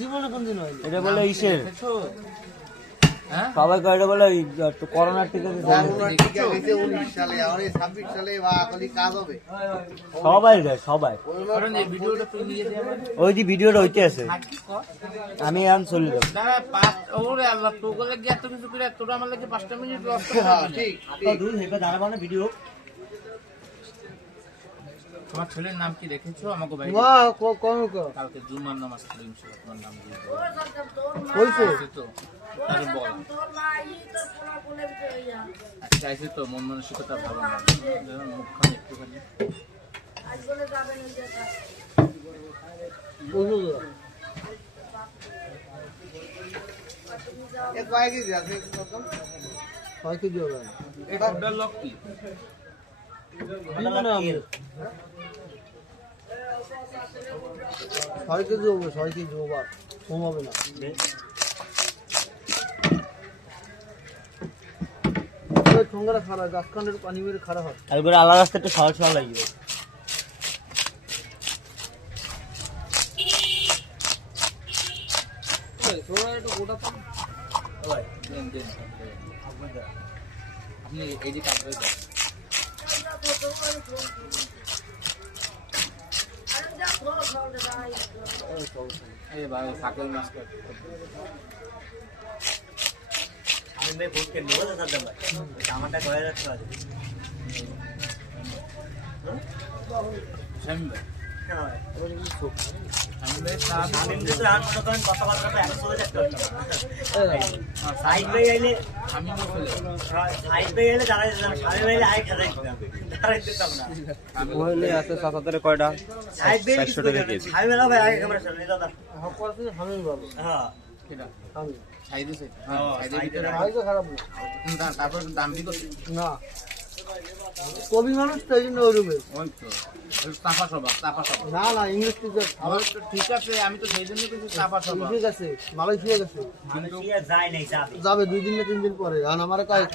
জীবনে কোনদিন হয়নি। এটা বলে ইসের সবাই এটা বলে করোনার টিকা সবাই দেয় সবাই। ওই যে ভিডিওটা হইতে আছে আমি এখন চলে যাবো। ভিডিও তোমার ছেলের নাম কি রেখেছো আমাকে ভাই? কালকে জুমার নামাজ পড়ি ইনশাআল্লাহ তোমার নাম দিয়ে দেব। বলছো তো তাহলে বল। আজকে আইছে তো মন মানসিকতা ভালো না। মুখখান একটুখানি আজ বলে যাবেন ওই জায়গা। এক কয় কেজি আছে কত? 6 কেজি হবে। এটা অর্ডার লক কি? জীবনে আমি 6 কেজি হবে, 6 কেজি ওভার কম হবে না। ঠোঙ্গাটা খারাপ, গাছখানের পানি মেরে খারাপ হয়। একবারে আলাদা রাস্তা একটু সহজ সহজ লাগবে। আপনি এই যে কাজ করে দেন এই ভাই সাকেল মাছ আমি ভাই ভোট কেন নেবো না দাদা ভাই আমারটা করে রাখতে হবে। শামিম ভাই কয়টা তারপর দাম কি করছে না কবি মানুষ তাই জন্য ওরকম চাপা স্বভাব চাপা স্বভাব না না ইংলিশ টিচার ঠিক আছে আমি তো সেই জন্য কিন্তু চাপা স্বভাব ঠিক আছে মালয়েশিয়া গেছে যাবে 2 দিন না 3 দিন পরে আর আমার কাছে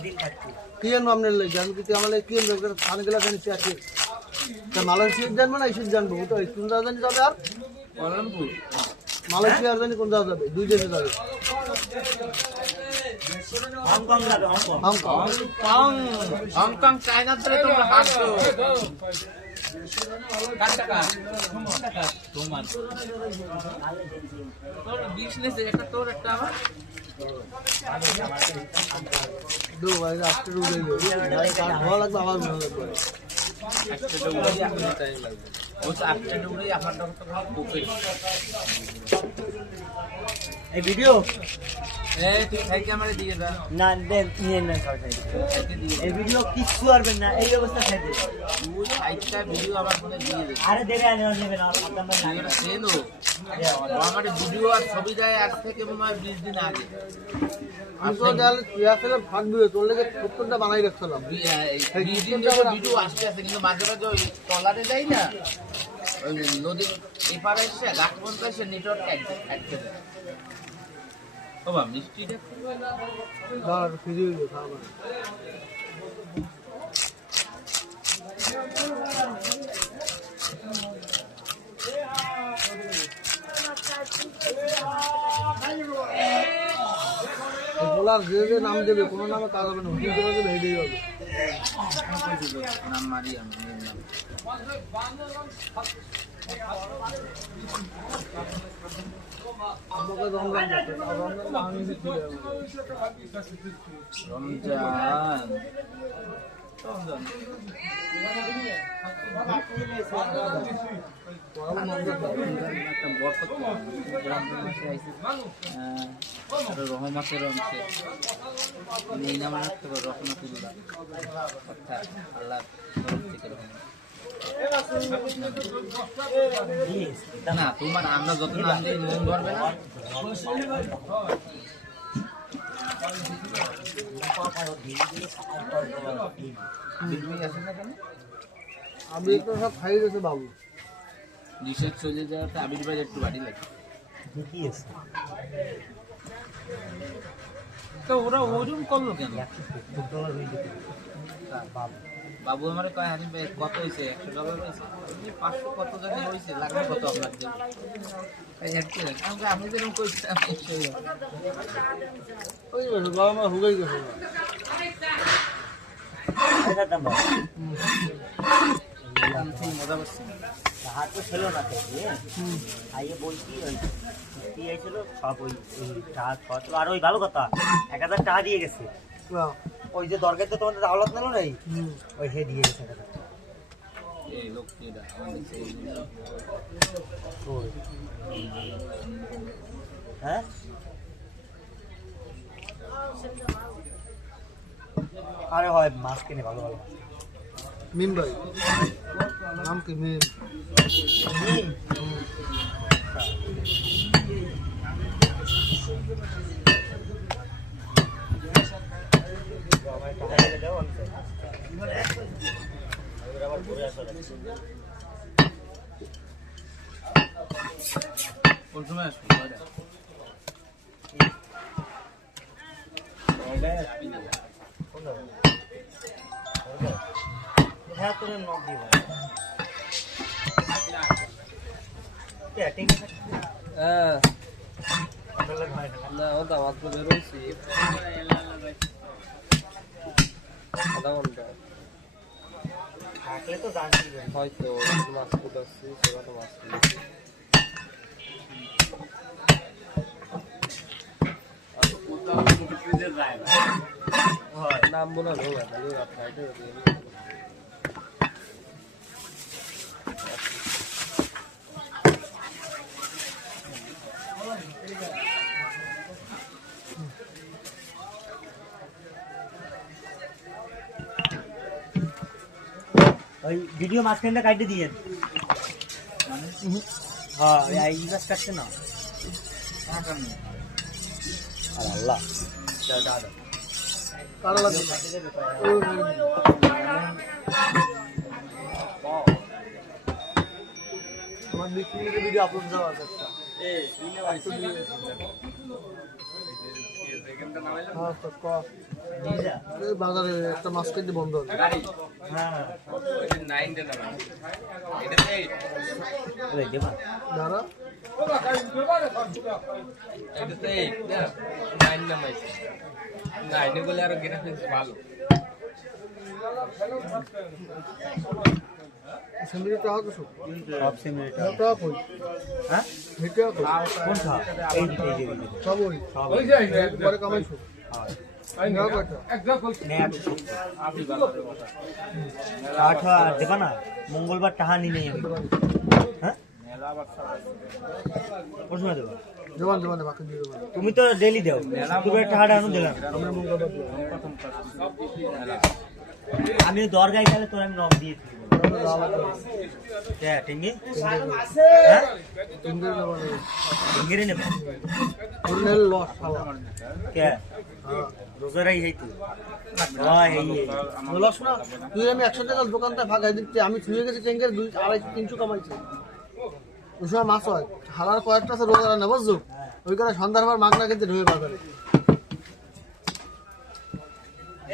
কি জানবো আপনার লাগে আমি কিন্তু আমার কি দরকার খান গেলা জানি আছে তা মালয়েশিয়া জানবো না ইসে জানবো তো কোন জায়গা জানি যাবে আর কলমপুর মালয়েশিয়া জানি কোন জায়গা যাবে 2 দেশে যাবে হংকং যাবে হংকং চায়না ধরে তোমরা হাঁটছো তোমার তোর বিজনেস একটা তোর একটা আমার দো ভাই আজকে রুই ভাই কার ভালো লাগবে আমার ভালো লাগবে একটা উড়াই এখন টাইম লাগবে ও তো একটা উড়াই আমারটা তো বুফে এই ভিডিও তুই খাইকে আমারে দিয়ে দা না দেন নিয়ে না এই ভিডিও কিচ্ছু পারবেন না এই অবস্থা খাইতে তুই খাইটা ভিডিও আমার ফোনে দিয়ে দে আরে দেবে নেবে না আপনার না এটা সেলো আমার ভিডিও আর ছবি দেয় আজ থেকে মনে 20 দিন আগে আমি তো তাহলে আসলে ফাটবে তোর লাগে 70টা বানাই রাখছিলাম 20 দিন ভিডিও আসতে আছে কিন্তু মাঝে মাঝে ওই টলারে যাই না ওই নদীর এপারে এসে ঘাট পর্যন্ত এসে নেটওয়ার্ক আটকে যায় বাবা মিষ্টিটা দাঁড় ফিরে গেল খাওয়া বলার যে নাম দেবে কোনো নামে কাজ হবে না হুকিং করে দেবে হেডেই হবে নাম মারি আমি নাম আমাকে রমজান রহমতের অংশে এই নাম রাখতে পারো রহমতুল্লাহ অর্থাৎ আল্লাহর তরফ থেকে না তোমার আমরা যত নাম দিই মন ধরবে না আমি তো সব খাই গেছে বাবু ডিশের চলে যাওয়াতে আবির ভাই একটু বাড়ি লাগে তো ওরা ওরকম করলো কেন বাবু আমারে কয় হানিফ ভাই কত হয়েছে $100 হয়েছে 500 কত জানি হয়েছে লাগবে কত আপনার জন্য এই হচ্ছে আমি যেরকম কইছিলাম সেই ওই বাবা মা হুগাই গেছে এটার দাম বল। মজা করছি হাত তো ছিল না তো, আইয়ে বলছি ওই কি আইছিল সব ওই টাকা খরচ আর ওই ভালো কথা 1000 টাকা দিয়ে গেছে। ওই যে দরকার তো তোমাদের আওলাদ নিল নাই, ওই হে দিয়ে গেছে 1000 টাকা। এই লোক কি এটা আমাদের সেই হ্যাঁ আরে হয় মাছ কিনে ভালো ভালো মিম ভাই নাম কি মিম কোন সময় আসবে হ্যাঁ তোর নক দিব না ওটা মাত্র বেরোইছি আধা ঘন্টা থাকলে তো জানছি হয়তো মাছ কুদাচ্ছি সেটা মাছ কুদাচ্ছি নাম বলা লোক আছে ওই ভিডিও মাঝখানটা কাটতে দিয়ে হ্যাঁ এই গাছ কাটছে না আর আল্লাহ কারা লাগে আমার ভিডিও আপলোড দেওয়া আছে একটা এই বাজারে একটা মাছ কেটে বন্ধ হবে হ্যাঁ যারা সিন্ডিকেট টাকা তো সব সিমিলার টাকা কই হ্যাঁ ভিটা কই কোনটা এই যে সব ওই সব পরে কামাইছো নাও কত আঠা দেবা না মঙ্গলবার টাহা নিয়ে নেই আমি হ্যাঁ কোন সময় দেবা জবান জবান বাকি দিয়ে দেবো তুমি তো ডেলি দাও তুমি টাহাটা আনো দিলাম আমরা মঙ্গলবার দিব আমি দরগায় গেলে তোর আমি নক দিয়ে দিই টিঙ্গি হ্যাঁ ইন্দ্র না মানে টিঙ্গিরে নেবে ওরনেল লস শালা কে রোজারাই হেই তুই হয় এই লস না তুই আমি 100 টাকার দোকানটা ভাগাই দিচ্ছি আমি ছুঁয়ে গেছি ট্যাঙ্কের 2 250 300 কামাইছি ওই সময় মাছ হয় হালার কয়েকটা আছে রোজারা না বুঝছো ওই করে সন্ধ্যার পর মাগনা কিনতে ঢুকে বাজারে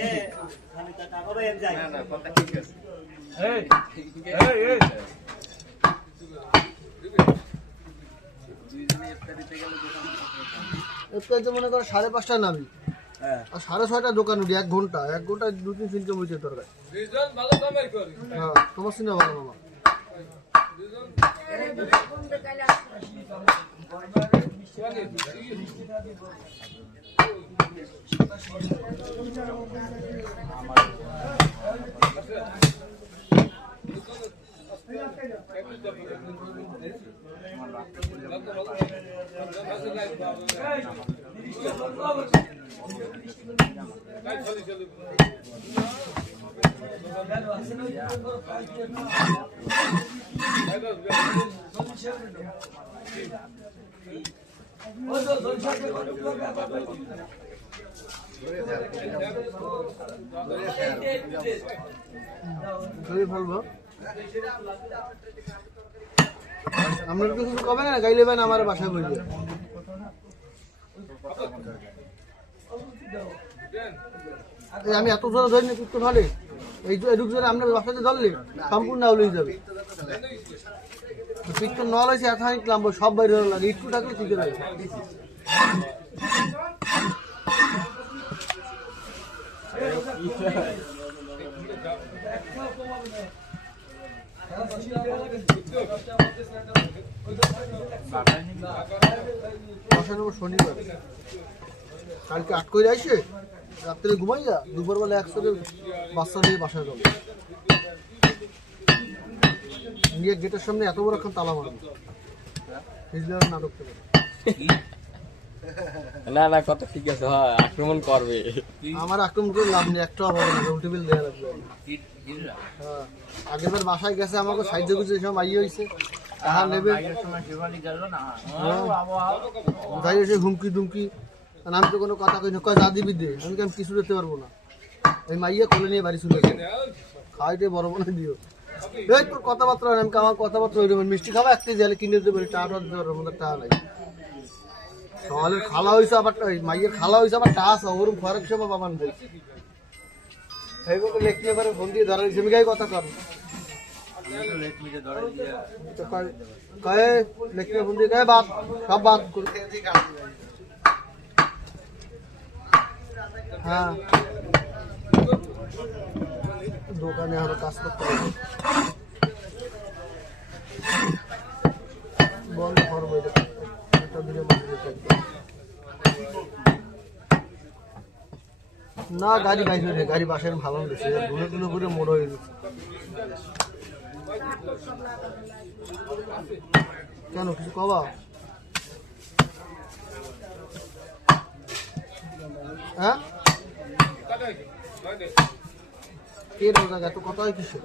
এ আমি তো টাকা ভাই আমি যাই না কথা ঠিক আছে একটু মনে করো 5:30টায় নামি হ্যাঁ আর 6:30টা দোকান উঠি 1 ঘন্টা 1 ঘন্টা 2-3 কিলোমিটার দরকার হ্যাঁ তোমার সিনে ভালো মামা শরীর ফেলবো আপনার কিছু কবে না গাইলে বেন আমার বাসায় বলবে আমি এত জোরে ধরি না কুত্তে ফেলে এই যে এটুক জোরে আমরা বাসাতে ধরলে সম্পূর্ণ আউলেই যাবে পিকটা নল হয়েছে এত হানি ক্লাম্ব সব বাইরে হলো লাগে একটু থাকলে ঠিক আছে বাসায় নেবো শনিবার কালকে 8 করে আসে রাত্রে ঘুমাইয়া দুপুরবেলা 100 বাচ্চা নিয়ে বাসায় যাবো নিয়ে গেটের সামনে এত বড় এখন তালা মারবো না ঢুকতে পারে না না কত ঠিক আছে হয় আক্রমণ করবে আমার আক্রমণ করে লাভ নেই একটা হবে না রুটি বিল দেওয়া লাগবে হ্যাঁ আগের বার বাসায় গেছে আমাকে সাহায্য করছে সব আইয়ে হয়েছে তাহা নেবে যাই এসে হুমকি দুমকি আমি তো কোনো কথা কই না কয় যা দিবি দে আমি কিছু দিতে পারবো না এই মাইয়া কোলে নিয়ে বাড়ি চলে গেল খাইতে বড় বলে দিও এই তোর কথাবার্তা আমি আমার কথাবার্তা ওই রকম মিষ্টি খাওয়া একটা জেলে কিনে দিতে পারি টাকা দিতে পারবো আমাদের টাকা নাই সকালের খালা হয়েছে আবার মাইয়ের খালা হয়েছে আবার টাস ওরকম খরচ হিসেবে বাবান বলছি এই বলে লেখতে পারে ফোন দিয়ে ধরা দিয়েছে আমি গাই কথা কর কয়ে লেখতে ফোন দিয়ে গায়ে বাদ সব বাদ করে হ্যাঁ দোকানে আরো কাজ করতে হবে বন্ধ করবো এটা না গাড়ি বাইরে নেই গাড়ি বাসায় ভালো গেছে ধুলো ধুলো করে মোড় হয়ে গেছে কেন কিছু কবা হ্যাঁ কে রোজা এত কথা হয় কিছু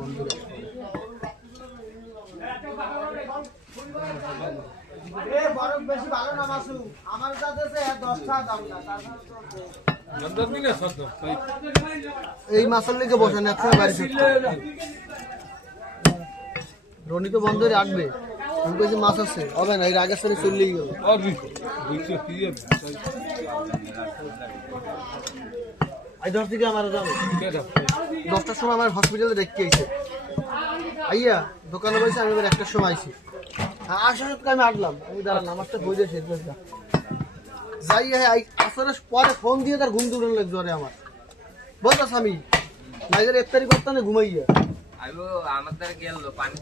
বন্ধুরা বেশি ভালো না মাসু আমার কাছে 10টা দাম না এই মাসের লেগে বসেন একসাথে বাড়ি রনি তো বন্ধ রাখবে আমি বলছি মাছ আছে হবে না এর আগের সাথে চললেই গেল আই 10 থেকে আমার যাবো 10টার সময় আমার হসপিটালে দেখতে আইছে আইয়া দোকানে বসে আমি এবার 1টার সময় আইছি আসার আমি আটলাম আমি দাঁড়া নামাজটা বুঝে শেষ করলাম যাই আসলে পরে ফোন দিয়ে তার ঘুম দূরে লাগছে রে আমার বলতাস আমি নাইজের 1 তারিখ করতাম না ঘুমাইয়া আমাদের গেল পানি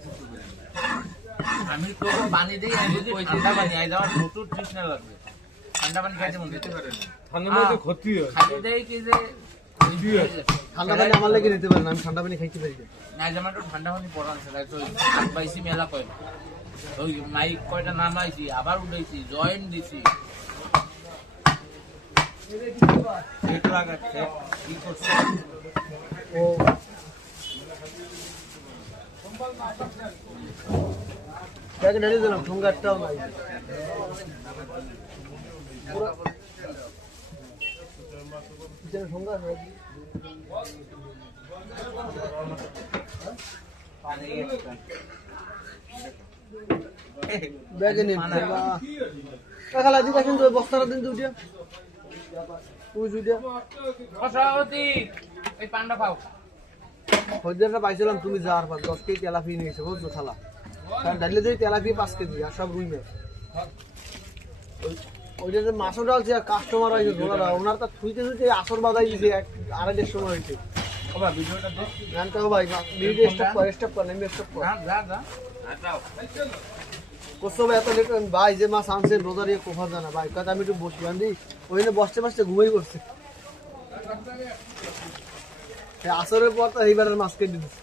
আমি তো পানি দিই আমি ঠান্ডা পানি আই যাওয়ার প্রচুর তৃষ্ণা লাগবে ঠান্ডা পানি খাইতে মন দিতে পারে না ঠান্ডা পানি ক্ষতি হয় খাইতে দেই কি যে ঠান্ডা পানি আমার লাগে নিতে পারে না আমি ঠান্ডা পানি খাইতে পারি না যেমন তো ঠান্ডা পানি পড়া আছে তাই তো বাইসি মেলা কই ওই মাইক কয়টা নামাইছি আবার উঠাইছি জয়েন্ট দিছি সেট লাগাচ্ছে কি করছে ও দেখে ঢেলে দিলাম ঠোঙ্গারটাও নাই ঠোঙ্গা ব্যাগে নিন খালা দিন কিন্তু বস্তাটা দিন দুটিয়া তুই দুটিয়া এই পান্ডা পাও হজরটা পাইছিলাম তুমি যাওয়ার পর 10 কেজি তেলাপি নিয়েছে বুঝছো খালা কারণ ডাইলে দিয়ে তেলাপি 5 কেজি আর সব রুই মাছ ওইটা যে মাছও ডালছে আর কাস্টমার হয়েছে ধরা ওনার তো থুইতে থুইতে আসর বাজাই দিয়েছে 2:30 সময় হয়েছে ভিডিওটা দেখ জানতে হবে ভাই ভিডিও স্টপ কর নেমে স্টপ কর যা কোসব এত লেট ভাই যে মাছ আনছেন রোজার ইয়ে কোফা জানা ভাই কথা আমি একটু বসি আনদি ওইখানে বসতে বসতে ঘুমাই পড়ছে আসরের পর তো এইবারের মাছ কেটে দিচ্ছে